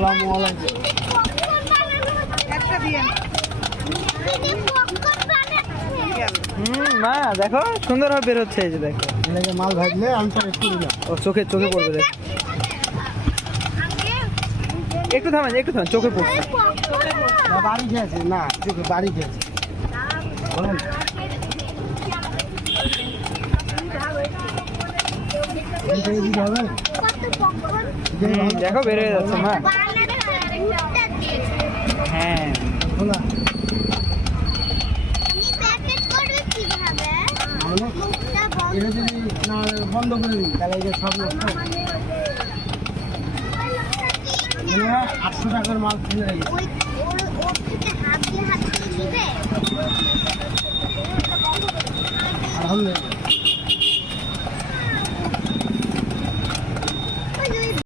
আসসালামু আলাইকুম। মা দেখো সুন্দরভাবে বের হচ্ছে, এই যে দেখো এটাকে মাল ভাজলে আনসার একটু দিলাম। ও চোখে চোখে পড়বে, দেখো একটু থামেন চোখে পড়ছে। বাড়ি খেয়েছে না, চোখে বাড়ি খেয়েছে বলেন। দিতে হবে। দেখো বের হয়ে যাচ্ছে মা। হ্যাঁ খোলা এটা যদি না বন্ধ করে দিই তাহলে এই যে সব নষ্ট। 800 টাকার মাল কিনে রেখেছি। আলহামদুলিল্লাহ।